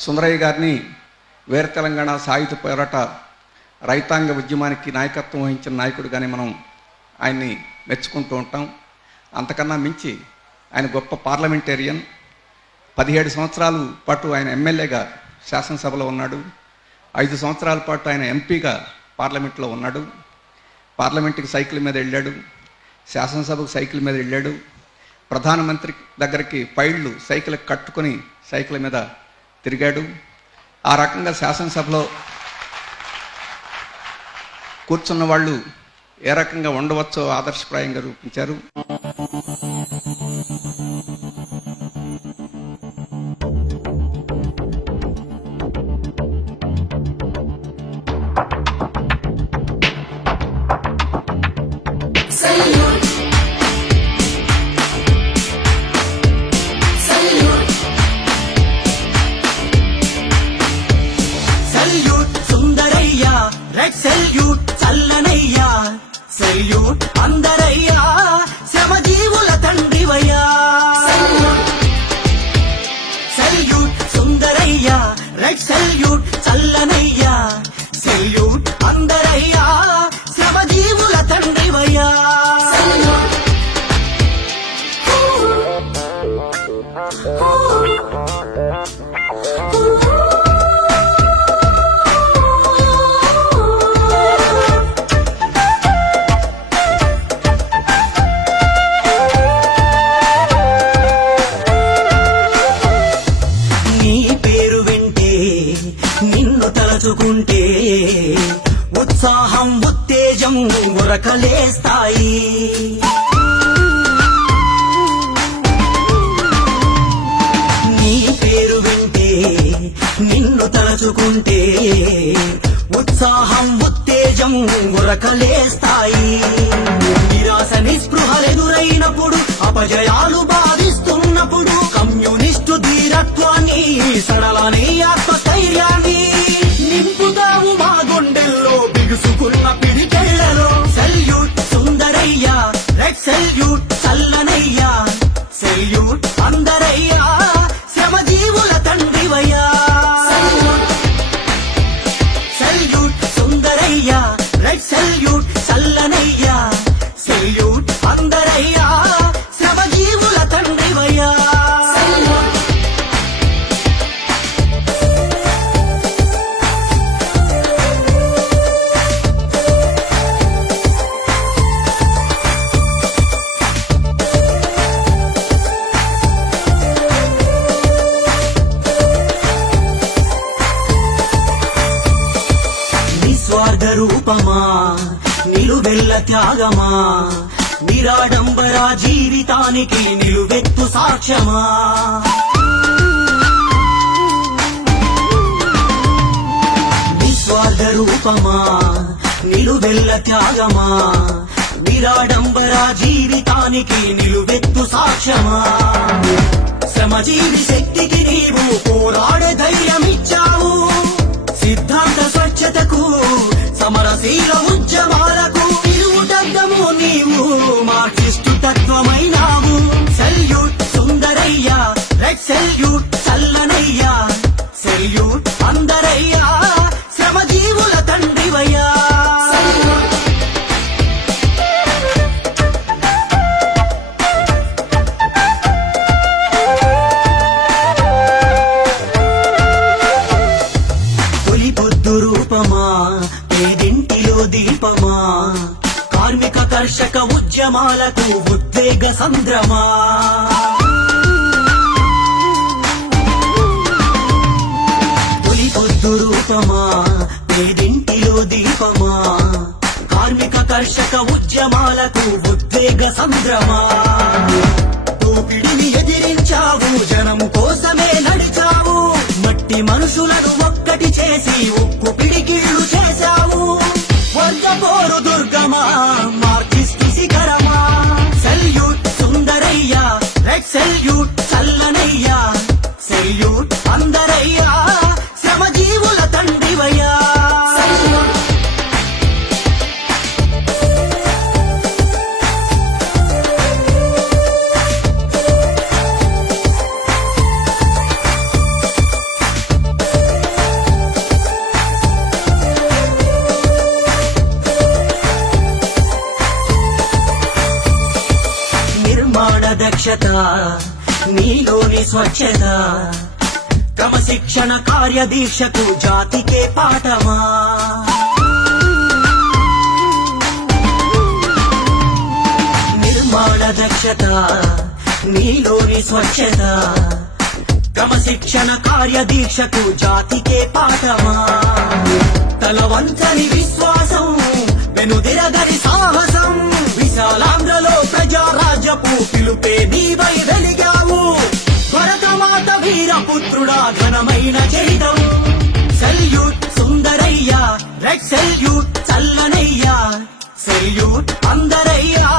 సుందరయ్య గారిని వేర తెలంగాణ సాయుధ పోరాట రైతాంగ ఉద్యమానికి నాయకత్వం వహించిన నాయకుడిగానే మనం ఆయన్ని మెచ్చుకుంటూ ఉంటాం. అంతకన్నా మించి ఆయన గొప్ప పార్లమెంటేరియన్. పదిహేడు సంవత్సరాల పాటు ఆయన ఎమ్మెల్యేగా శాసనసభలో ఉన్నాడు. ఐదు సంవత్సరాల పాటు ఆయన ఎంపీగా పార్లమెంట్లో ఉన్నాడు. పార్లమెంట్కి సైకిల్ మీద వెళ్ళాడు. శాసనసభకు సైకిల్ మీద వెళ్ళాడు. ప్రధానమంత్రి దగ్గరికి ఫైళ్ళు సైకిల్ కట్టుకొని సైకిల్ మీద తిరిగాడు. ఆ రకంగా శాసనసభలో కూర్చున్న వాళ్ళు ఏ రకంగా ఉండవచ్చో ఆదర్శప్రాయంగా రూపించారు. నిన్ను తలచుకుంటే ఉత్సాహం ఉత్తేజం ఉరకలేస్తాయి. నీ పేరు వింటే నిన్ను తలచుకుంటే ఉత్సాహం ఉత్తేజం ఉరకలేస్తాయి. నిరాశ నిస్పృహలెదురైనప్పుడు అపజయాలు సల్లనయ్యా రెడ్ సెల్యూట్ సల్లనయ్యా త్యాగమా? నిరాడంబర జీవితానికి నిలువెత్తు సాక్ష్యమా? నిస్వార్థ రూపమా? నిలువెల్ల త్యాగమా? నిరాడంబర జీవితానికి నిలువెత్తు సాక్ష్యమా? శ్రమజీవి శక్తికి నీవు పోరాడే ధైర్యమిచ్చావు. సిద్ధాంత స్వచ్ఛతకు అందరయ్యా రెడ్ సెల్యూట్ చల్లనయ్యా. సెల్యూట్ అందరయ్యా. శ్రమజీవుల తండ్రివయ్యా. తొలి పొద్దు రూపమా పేదింటిలో దీపమా. కార్మిక కర్షక ఉద్యమాలకు ఉద్వేగ సంద్రమా. దురూపమా? పొద్దు పేదింటిలో దీపమా? కార్మిక కర్షక ఉద్యమాలకు ఉద్వేగ సంద్రమా? దోపిడిని ఎదిరించావు జనం కోసమే నడిచావు. మట్టి మనుషులను ఒక్కటి చేసి ఉక్కు పిడికిళ్ళు చేశావు. వర్గ పోరు దుర్గమా? మార్కిస్టు శిఖరమా? సెల్యూట్ సుందరయ్యా రెడ్ సెల్యూట్ చల్లనయ్యా సెల్యూట్ అందరయ్యా. దక్షత నీలోని స్వచ్ఛత. క్రమశిక్షణ కార్యదీక్షకు జాతికే పాఠమా? నిర్మాణ దక్షత నీలోని స్వచ్ఛత. క్రమశిక్షణ కార్యదీక్షకు జాతికే పాఠమా? తలవంచని విశ్వాసం వెనుదిరగని సాహసం విశాలాంధ్రలో ప్రజారాజ్యపు పిలుపే నీవై వెలిగావు భరతమాత వీరపుత్రుడా ఘనమైన చరితం. సెల్యూట్ సుందరయ్య రెడ్ సెల్యూట్ చల్లనయ్యా. సెల్యూట్ అందరయ్యా.